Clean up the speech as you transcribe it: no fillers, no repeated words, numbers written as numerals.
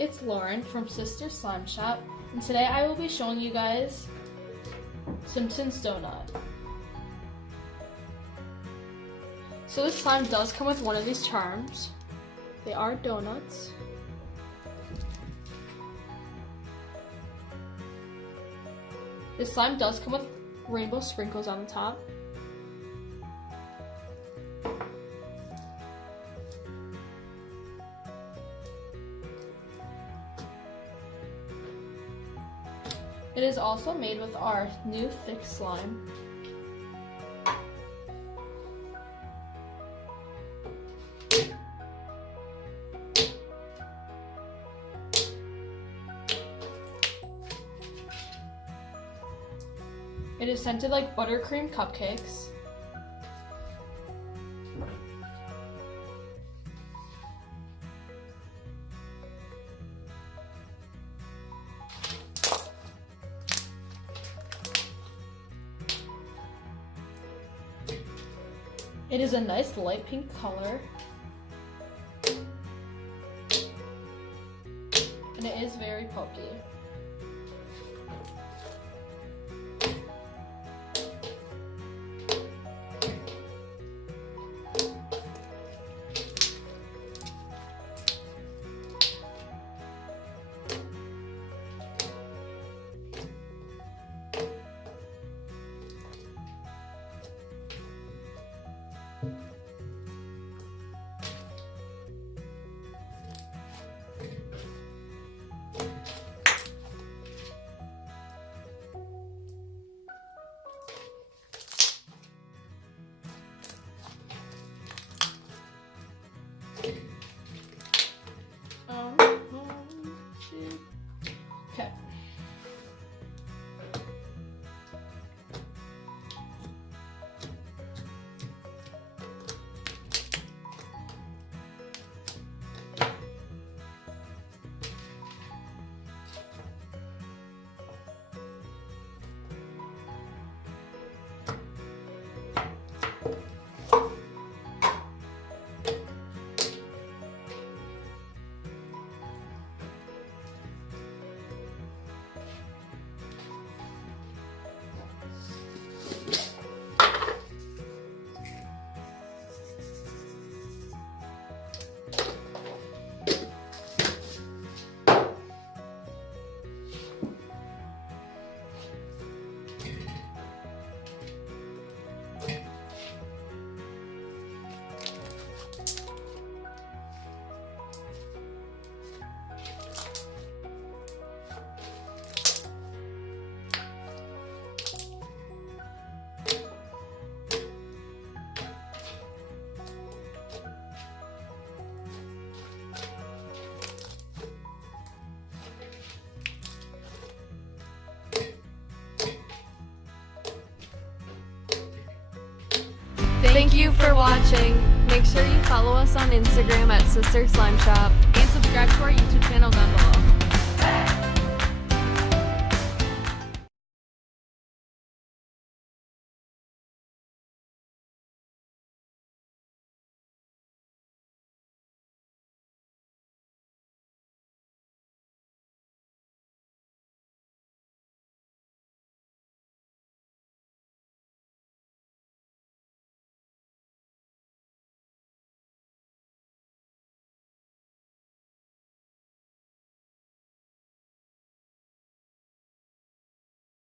it's Lauren from Sister Slime Shop, and today I will be showing you guys Simpsons Donut. So this slime does come with one of these charms. They are donuts. This slime does come with rainbow sprinkles on the top. It is also made with our new thick slime. It is scented like buttercream cupcakes. It is a nice light pink color. And it is very pokey. Okay. Thank you for watching. Make sure you follow us on Instagram at Sister Slime Shop And subscribe to our YouTube channel down below.